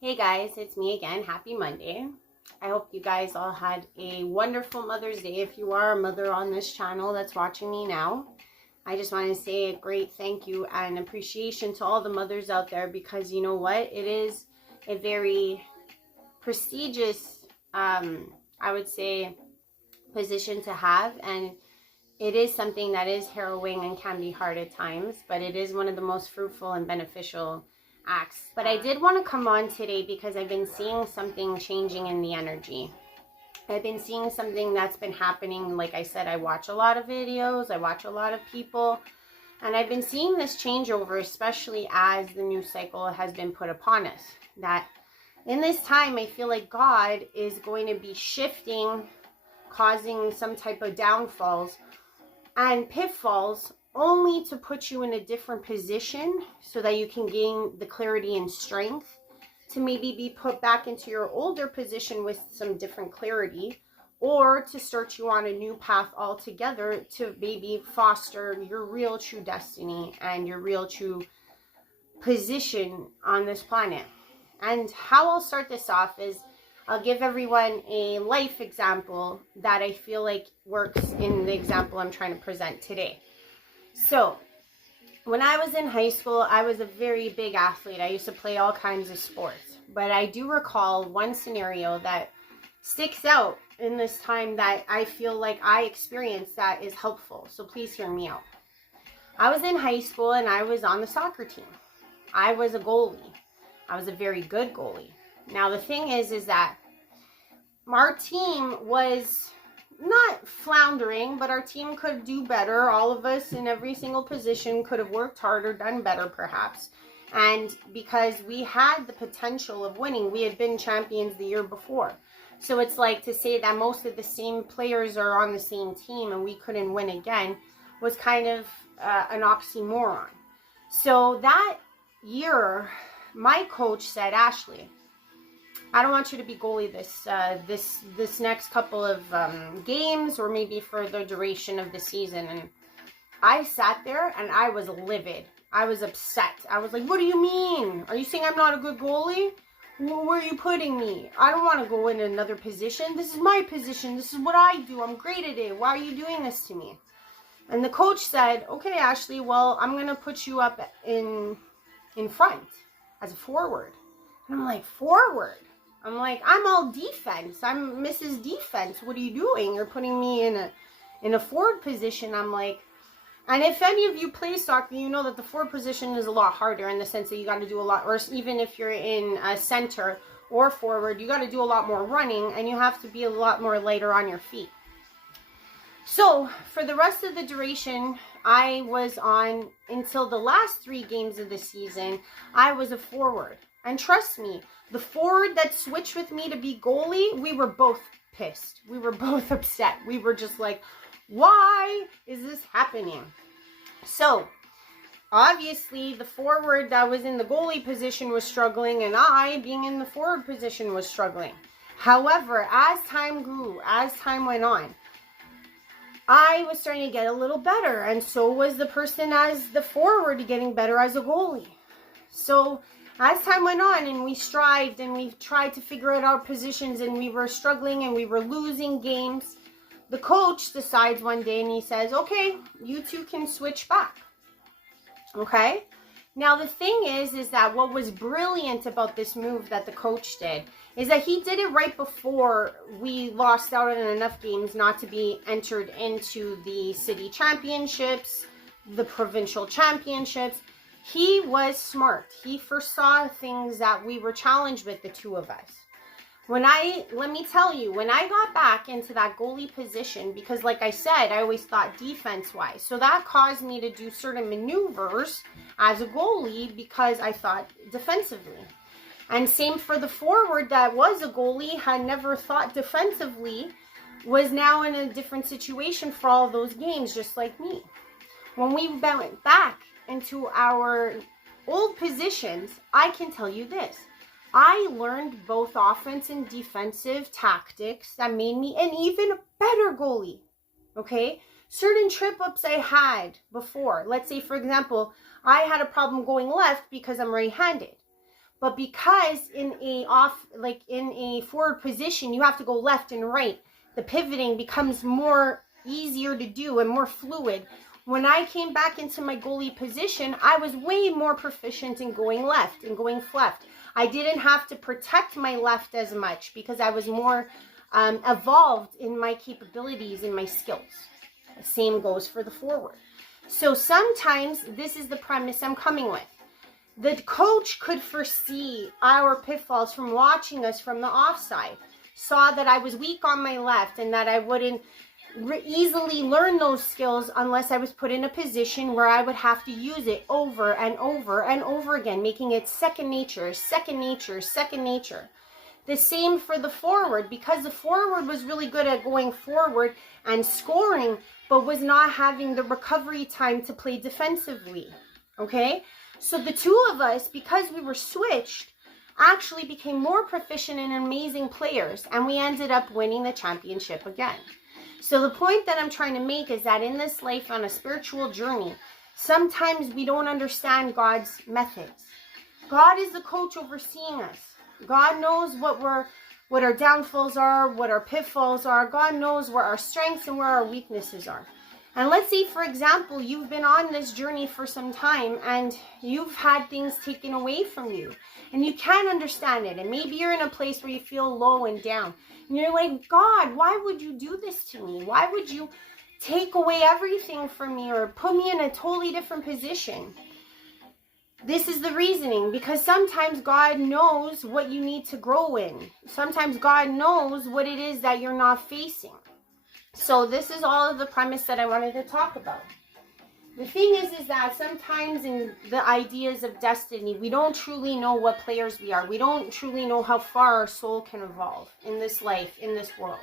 Hey guys, it's me again. Happy Monday. I hope you guys all had a wonderful Mother's Day. If you are a mother on this channel that's watching me now, I just want to say a great thank you and appreciation to all the mothers out there, because you know what? It is a very prestigious, I would say, position to have, and it is something that is harrowing and can be hard at times, but it is one of the most fruitful and beneficial acts. But I did want to come on today because I've been seeing something changing in the energy. I've been seeing something that's been happening. Like I said, I watch a lot of videos, I watch a lot of people, and I've been seeing this changeover, especially as the new cycle has been put upon us. That in this time, I feel like God is going to be shifting, causing some type of downfalls and pitfalls, only to put you in a different position so that you can gain the clarity and strength to maybe be put back into your older position with some different clarity, or to start you on a new path altogether to maybe foster your real true destiny and your real true position on this planet. And how I'll start this off is I'll give everyone a life example that I feel like works in the example I'm trying to present today. So, when I was in high school, I was a very big athlete. I used to play all kinds of sports. But I do recall one scenario that sticks out in this time that I feel like I experienced that is helpful. So please hear me out. I was in high school and I was on the soccer team. I was a goalie. I was a very good goalie. Now the thing is that our team was not floundering, but our team could do better. All of us in every single position could have worked harder, done better perhaps. And because we had the potential of winning, we had been champions the year before. So it's like to say that most of the same players are on the same team and we couldn't win again was kind of an oxymoron. So that year, my coach said, Ashley, I don't want you to be goalie this next couple of games, or maybe for the duration of the season. And I sat there and I was livid. I was upset. I was like, what do you mean? Are you saying I'm not a good goalie? Where are you putting me? I don't want to go in another position. This is my position. This is what I do. I'm great at it. Why are you doing this to me? And the coach said, okay, Ashley, well, I'm going to put you up in front as a forward. And I'm like, forward? I'm like, I'm all defense. I'm Mrs. Defense. What are you doing? You're putting me in a forward position. I'm like, and if any of you play soccer, you know that the forward position is a lot harder in the sense that you got to do a lot, or even if you're in a center or forward, you got to do a lot more running and you have to be a lot more lighter on your feet. So for the rest of the duration, I was on, until the last 3 games of the season, I was a forward. And trust me, the forward that switched with me to be goalie, we were both pissed. We were both upset. We were just like, why is this happening? So, obviously, the forward that was in the goalie position was struggling, and I, being in the forward position, was struggling. However, as time grew, as time went on, I was starting to get a little better, and so was the person as the forward getting better as a goalie. So, as time went on and we strived and we tried to figure out our positions and we were struggling and we were losing games, the coach decides one day and he says, okay, you two can switch back. Okay? Now the thing is that what was brilliant about this move that the coach did is that he did it right before we lost out on enough games not to be entered into the city championships, the provincial championships. He was smart. He foresaw things that we were challenged with, the two of us. Let me tell you, when I got back into that goalie position, because like I said, I always thought defense-wise. So that caused me to do certain maneuvers as a goalie because I thought defensively. And same for the forward that was a goalie, had never thought defensively, was now in a different situation for all those games, just like me. When we went back into our old positions, I can tell you this. I learned both offense and defensive tactics that made me an even better goalie. Okay? Certain trip-ups I had before. Let's say, for example, I had a problem going left because I'm right-handed. But because in a forward position, you have to go left and right, the pivoting becomes more easier to do and more fluid. When I came back into my goalie position, I was way more proficient in going left and going left. I didn't have to protect my left as much because I was more evolved in my capabilities and my skills. The same goes for the forward. So sometimes this is the premise I'm coming with. The coach could foresee our pitfalls from watching us from the offside, saw that I was weak on my left and that I wouldn't easily learn those skills unless I was put in a position where I would have to use it over and over and over again, making it second nature, second nature, second nature. The same for the forward, because the forward was really good at going forward and scoring, but was not having the recovery time to play defensively. Okay? So the two of us, because we were switched, actually became more proficient and amazing players, and we ended up winning the championship again. So the point that I'm trying to make is that in this life, on a spiritual journey, sometimes we don't understand God's methods. God is the coach overseeing us. God knows what our downfalls are, what our pitfalls are. God knows where our strengths and where our weaknesses are. And let's say, for example, you've been on this journey for some time and you've had things taken away from you and you can't understand it. And maybe you're in a place where you feel low and down. And you're like, God, why would you do this to me? Why would you take away everything from me or put me in a totally different position? This is the reasoning, because sometimes God knows what you need to grow in. Sometimes God knows what it is that you're not facing. So this is all of the premise that I wanted to talk about. The thing is that sometimes in the ideas of destiny, we don't truly know what players we are. We don't truly know how far our soul can evolve in this life, in this world.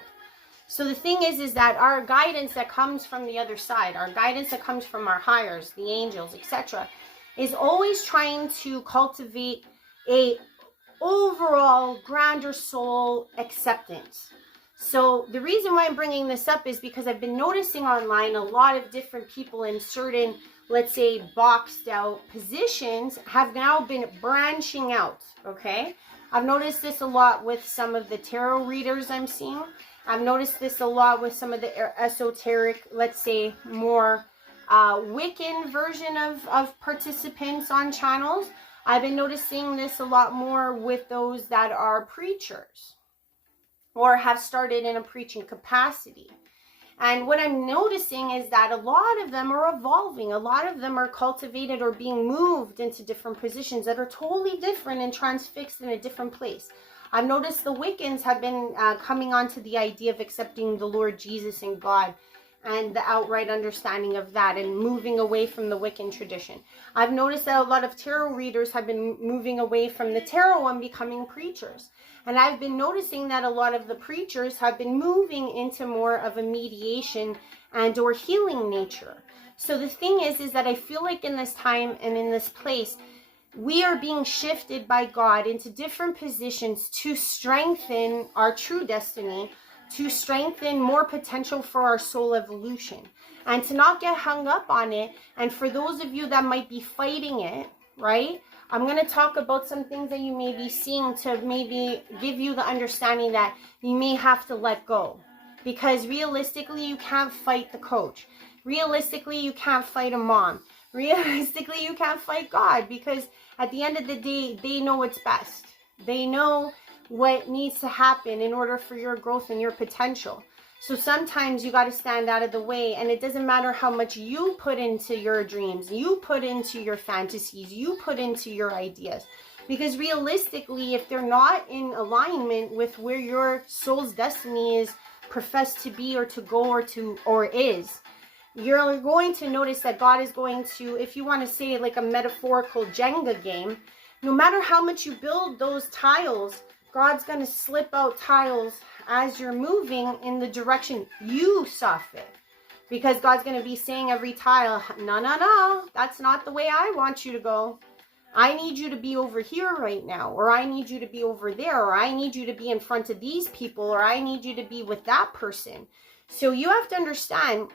So the thing is that our guidance that comes from the other side, our guidance that comes from our higher, the angels, etc., is always trying to cultivate a overall grander soul acceptance. So the reason why I'm bringing this up is because I've been noticing online a lot of different people in certain, let's say, boxed out positions have now been branching out, okay? I've noticed this a lot with some of the tarot readers I'm seeing. I've noticed this a lot with some of the esoteric, let's say, more Wiccan version of participants on channels. I've been noticing this a lot more with those that are preachers or have started in a preaching capacity. And what I'm noticing is that a lot of them are evolving. A lot of them are cultivated or being moved into different positions that are totally different and transfixed in a different place. I've noticed the Wiccans have been coming onto the idea of accepting the Lord Jesus and God and the outright understanding of that and moving away from the Wiccan tradition. I've noticed that a lot of tarot readers have been moving away from the tarot and becoming preachers. And I've been noticing that a lot of the preachers have been moving into more of a mediation and or healing nature. So the thing is that I feel like in this time and in this place, we are being shifted by God into different positions to strengthen our true destiny, to strengthen more potential for our soul evolution, and to not get hung up on it. And for those of you that might be fighting it, right? I'm going to talk about some things that you may be seeing to maybe give you the understanding that you may have to let go. Because realistically, you can't fight the coach. Realistically, you can't fight a mom. Realistically, you can't fight God, because at the end of the day, they know what's best. They know what needs to happen in order for your growth and your potential. So sometimes you got to stand out of the way, and it doesn't matter how much you put into your dreams, you put into your fantasies, you put into your ideas. Because realistically, if they're not in alignment with where your soul's destiny is professed to be or to go or is, you're going to notice that God is going to, if you want to say like a metaphorical Jenga game, no matter how much you build those tiles, God's going to slip out tiles as you're moving in the direction you saw fit. Because God's going to be saying every tile, no, that's not the way I want you to go. I need you to be over here right now, or I need you to be over there, or I need you to be in front of these people, or I need you to be with that person. So you have to understand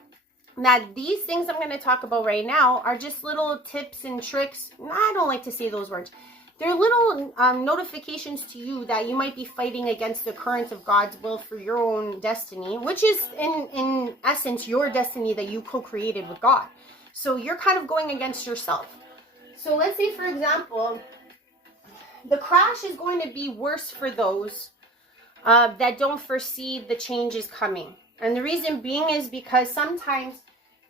that these things I'm going to talk about right now are just little tips and tricks. I don't like to say those words. They're little notifications to you that you might be fighting against the current of God's will for your own destiny, which is in essence your destiny that you co-created with God. So you're kind of going against yourself. So let's say, for example, the crash is going to be worse for those that don't foresee the changes coming. And the reason being is because sometimes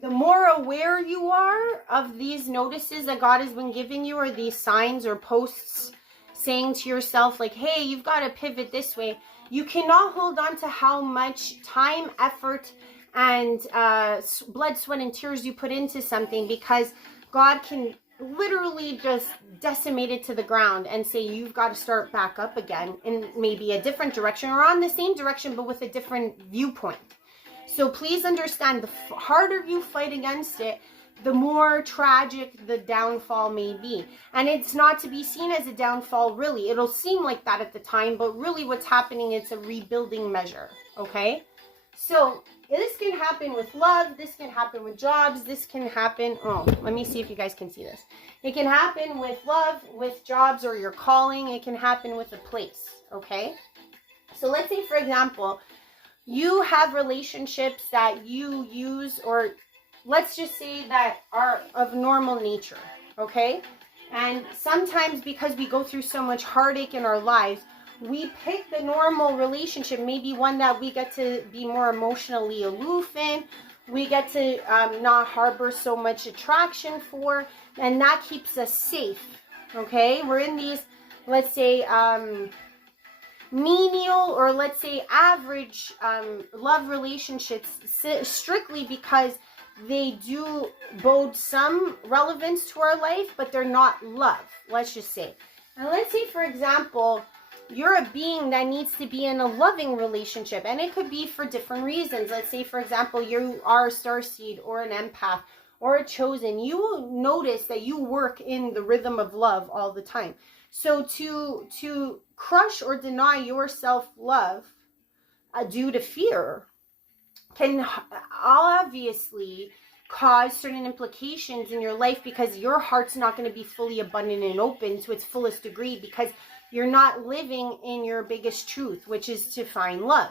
the more aware you are of these notices that God has been giving you, or these signs or posts saying to yourself like, hey, you've got to pivot this way, you cannot hold on to how much time, effort, and blood, sweat, and tears you put into something, because God can literally just decimate it to the ground and say you've got to start back up again in maybe a different direction, or on the same direction but with a different viewpoint. So please understand, the harder you fight against it, the more tragic the downfall may be. And it's not to be seen as a downfall, really. It'll seem like that at the time, but really what's happening, it's a rebuilding measure, okay? So this can happen with love, this can happen with jobs, this can happen, let me see if you guys can see this. It can happen with love, with jobs, or your calling. It can happen with a place, okay? So let's say, for example, you have relationships that you use, or let's just say that are of normal nature, okay? And sometimes because we go through so much heartache in our lives, we pick the normal relationship, maybe one that we get to be more emotionally aloof in, we get to not harbor so much attraction for, and that keeps us safe, okay? We're in these, let's say, menial, or let's say average love relationships, strictly because they do bode some relevance to our life, but they're not love, let's just say. And let's say, for example, you're a being that needs to be in a loving relationship, and it could be for different reasons. Let's say, for example, you are a starseed or an empath or a chosen. You will notice that you work in the rhythm of love all the time. So to crush or deny your self-love due to fear can obviously cause certain implications in your life, because your heart's not going to be fully abundant and open to its fullest degree, because you're not living in your biggest truth, which is to find love.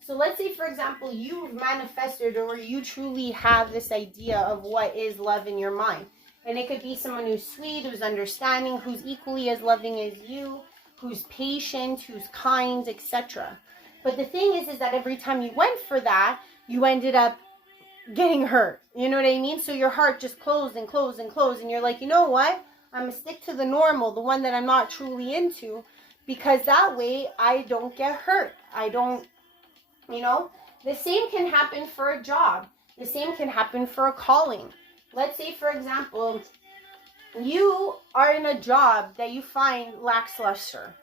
So let's say, for example, you've manifested, or you truly have this idea of what is love in your mind. And it could be someone who's sweet, who's understanding, who's equally as loving as you, who's patient, who's kind, etc. But the thing is that every time you went for that, you ended up getting hurt. You know what I mean? So your heart just closed and closed and closed. And you're like, you know what? I'm going to stick to the normal, the one that I'm not truly into, because that way I don't get hurt. I don't, you know? The same can happen for a job. The same can happen for a calling. Let's say, for example, you are in a job that you find lacks luster.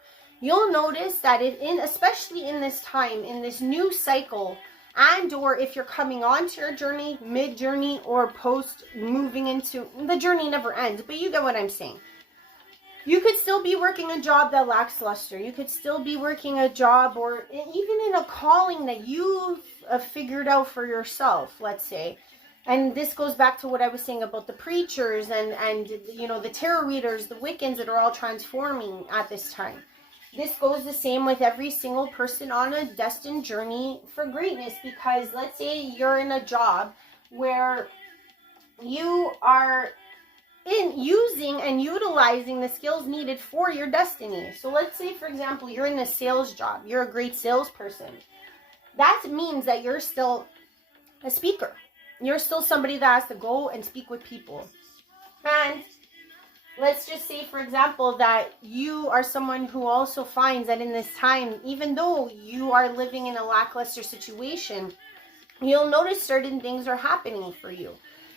You'll notice that especially in this time, in this new cycle, and or if you're coming onto your journey, mid-journey, or post moving into, the journey never ends, but you get what I'm saying. You could still be working a job that lacks luster. You could still be working a job, or even in a calling that you've figured out for yourself, let's say. And this goes back to what I was saying about the preachers and you know, the tarot readers, the Wiccans that are all transforming at this time. This goes the same with every single person on a destined journey for greatness, because let's say you're in a job where you are using and utilizing the skills needed for your destiny. So let's say, for example, you're in a sales job. You're a great salesperson. That means that you're still a speaker. You're still somebody that has to go and speak with people. And let's just say, for example, that you are someone who also finds that in this time, even though you are living in a lackluster situation, you'll notice certain things are happening for you.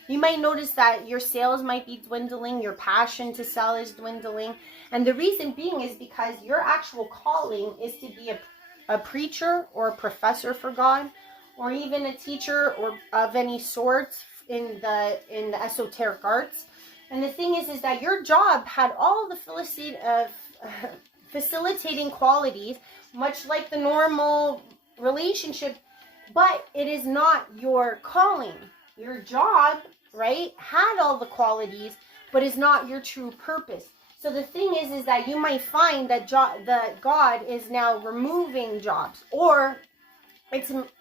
You might notice that your sales might be dwindling, your passion to sell is dwindling. And the reason being is because your actual calling is to be a preacher or a professor for God, or even a teacher or of any sort in the esoteric arts. And the thing is that your job had all the facilitating qualities, much like the normal relationship, but it is not your calling. Your job, right, had all the qualities, but is not your true purpose. So the thing is that you might find that that God is now removing jobs, or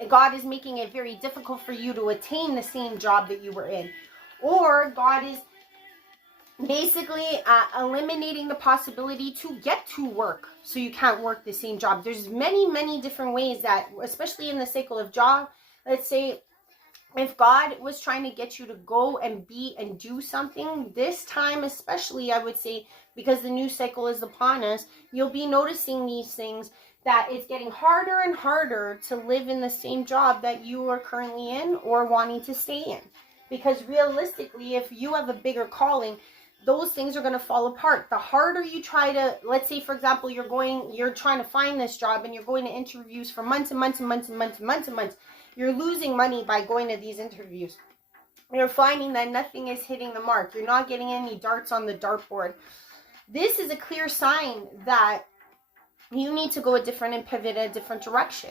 God is making it very difficult for you to attain the same job that you were in, or God is basically eliminating the possibility to get to work, so you can't work the same job. There's many different ways that, especially in the cycle of job, let's say if God was trying to get you to go and be and do something, this time especially, I would say, because the new cycle is upon us, you'll be noticing these things, that it's getting harder and harder to live in the same job that you are currently in or wanting to stay in. Because realistically, if you have a bigger calling, those things are going to fall apart. The harder you try to, let's say, for example, you're trying to find this job and you're going to interviews for months and months and months and months and months and months. You're losing money by going to these interviews. You're finding that nothing is hitting the mark. You're not getting any darts on the dartboard. This is a clear sign that you need to go a different and pivot a different direction.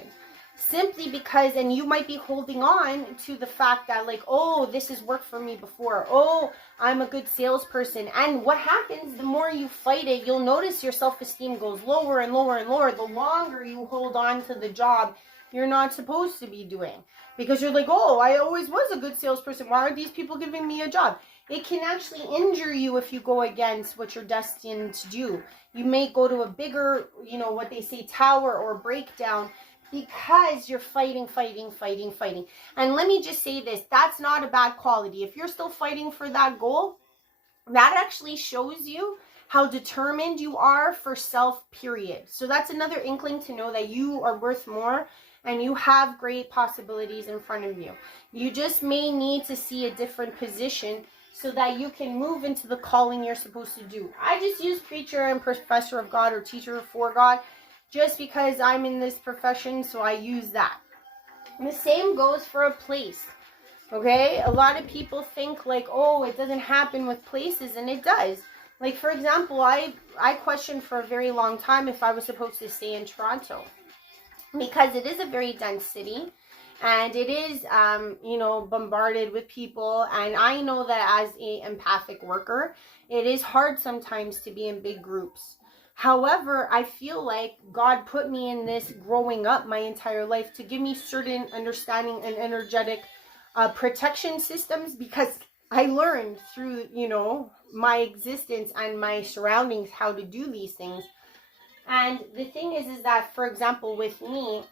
Simply because, and you might be holding on to the fact that, like, oh, this has worked for me before. Oh, I'm a good salesperson. And what happens, the more you fight it, you'll notice your self-esteem goes lower and lower and lower the longer you hold on to the job you're not supposed to be doing. Because you're like, oh, I always was a good salesperson. Why are these people giving me a job? It can actually injure you if you go against what you're destined to do. You may go to a bigger, what they say, tower or breakdown, because you're fighting. And let me just say this, that's not a bad quality. If you're still fighting for that goal, that actually shows you how determined you are for self, period. So that's another inkling to know that you are worth more and you have great possibilities in front of you. You just may need to see a different position so that you can move into the calling you're supposed to do. I just use preacher and professor of God or teacher for God just because I'm in this profession, so I use that. And the same goes for a place. Okay? A lot of people think like, oh, it doesn't happen with places, and it does. Like, for example, I questioned for a very long time if I was supposed to stay in Toronto, because it is a very dense city, and it is, bombarded with people. And I know that as a empathic worker, it is hard sometimes to be in big groups. However, I feel like God put me in this growing up my entire life to give me certain understanding and energetic protection systems, because I learned through, my existence and my surroundings how to do these things. And the thing is that, for example, with me,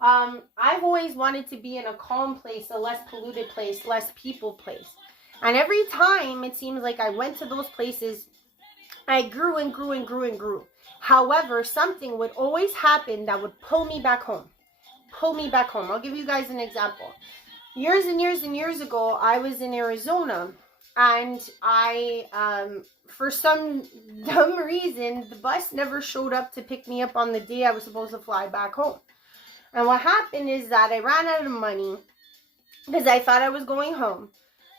I've always wanted to be in a calm place, a less polluted place, less people place. And every time it seems like I went to those places, I grew and grew and grew and grew. However, something would always happen that would pull me back home. I'll give you guys an example. Years and years and years ago, I was in Arizona, and I, for some dumb reason, the bus never showed up to pick me up on the day I was supposed to fly back home. And what happened is that I ran out of money because I thought I was going home.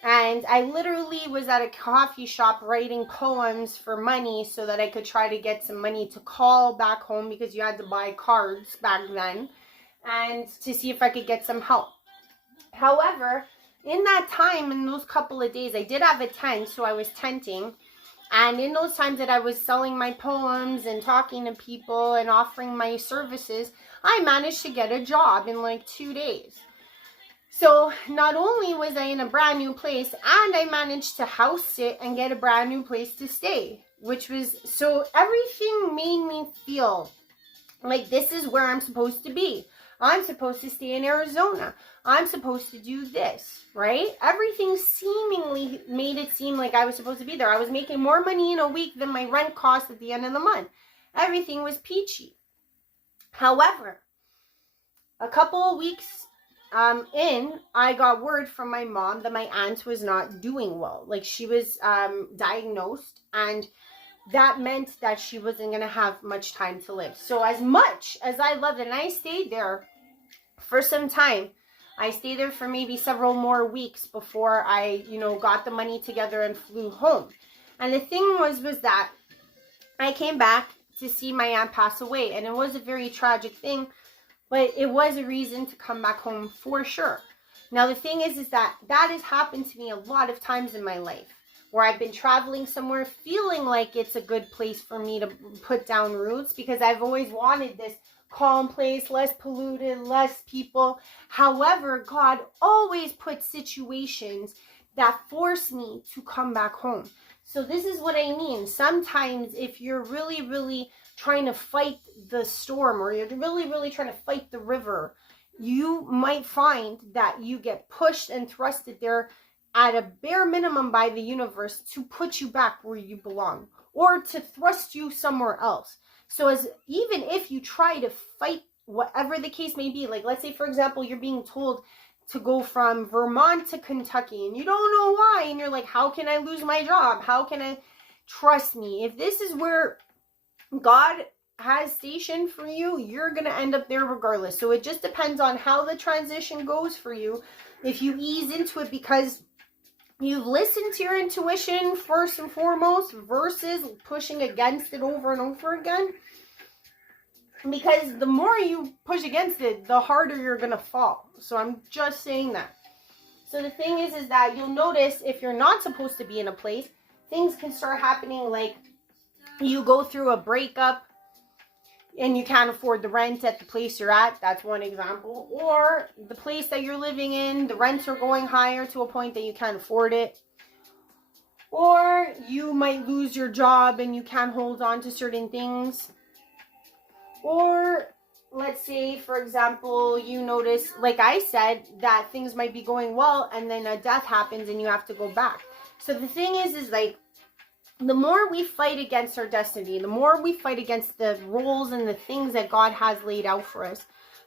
And I literally was at a coffee shop writing poems for money so that I could try to get some money to call back home, because you had to buy cards back then, and to see if I could get some help. However, in that time, in those couple of days, I did have a tent, so I was tenting. And in those times that I was selling my poems and talking to people and offering my services, I managed to get a job in like 2 days. So not only was I in a brand new place, and I managed to house sit and get a brand new place to stay, so everything made me feel like this is where I'm supposed to be. I'm supposed to stay in Arizona. I'm supposed to do this, right? Everything seemingly made it seem like I was supposed to be there. I was making more money in a week than my rent cost at the end of the month. Everything was peachy. However, a couple of weeks I got word from my mom that my aunt was not doing well. Like, she was diagnosed, and that meant that she wasn't going to have much time to live. So as much as I loved it, and I stayed there for some time, I stayed there for maybe several more weeks before I, got the money together and flew home. And the thing was that I came back to see my aunt pass away, and it was a very tragic thing, but it was a reason to come back home for sure. Now, the thing is that has happened to me a lot of times in my life, where I've been traveling somewhere feeling like it's a good place for me to put down roots, because I've always wanted this calm place, less polluted, less people. However, God always puts situations that force me to come back home. So this is what I mean. Sometimes if you're really, really trying to fight the storm, or you're really, really trying to fight the river, you might find that you get pushed and thrusted there at a bare minimum by the universe to put you back where you belong, or to thrust you somewhere else. So as even if you try to fight whatever the case may be, like let's say, for example, you're being told to go from Vermont to Kentucky and you don't know why, and you're like, how can I lose my job? How can I? Trust me, if this is where God has stationed for you, you're going to end up there regardless. So it just depends on how the transition goes for you. If you ease into it because you've listened to your intuition first and foremost, versus pushing against it over and over again. Because the more you push against it, the harder you're going to fall. So I'm just saying that. So the thing is that you'll notice if you're not supposed to be in a place, things can start happening, like you go through a breakup and you can't afford the rent at the place you're at. That's one example. Or the place that you're living in, the rents are going higher to a point that you can't afford it. Or you might lose your job and you can't hold on to certain things. Or let's say, for example, you notice, like I said, that things might be going well and then a death happens and you have to go back. So the thing is like, the more we fight against our destiny, the more we fight against the roles and the things that God has laid out for us,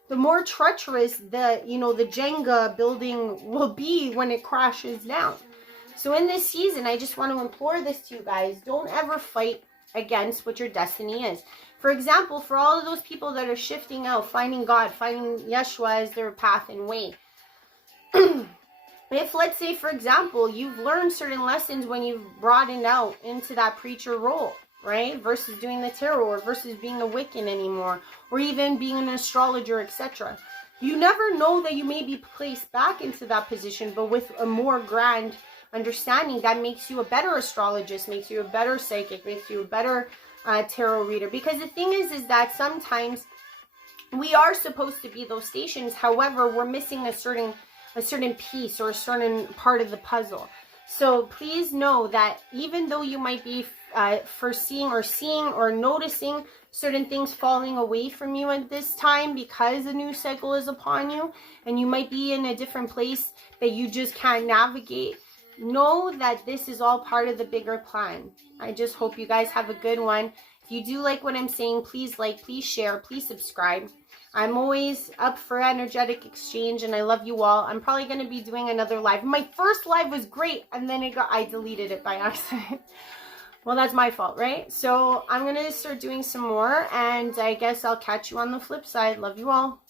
the more treacherous the Jenga building will be when it crashes down. So in this season, I just want to implore this to you guys. Don't ever fight against what your destiny is. For example, for all of those people that are shifting out, finding God, finding Yeshua as their path and way. If, let's say, for example, you've learned certain lessons when you've broadened out into that preacher role, right? Versus doing the tarot, or versus being a Wiccan anymore, or even being an astrologer, etc. You never know that you may be placed back into that position, but with a more grand understanding that makes you a better astrologist, makes you a better psychic, makes you a better tarot reader. Because the thing is that sometimes we are supposed to be those stations. However, we're missing a certain piece or a certain part of the puzzle. So please know that even though you might be foreseeing or seeing or noticing certain things falling away from you at this time because a new cycle is upon you, and you might be in a different place that you just can't navigate, know that this is all part of the bigger plan. I just hope you guys have a good one. If you do like what I'm saying, please like, please share, please subscribe. I'm always up for energetic exchange, and I love you all. I'm probably going to be doing another live. My first live was great, and then I deleted it by accident. Well, that's my fault, right? So I'm going to start doing some more, and I guess I'll catch you on the flip side. Love you all.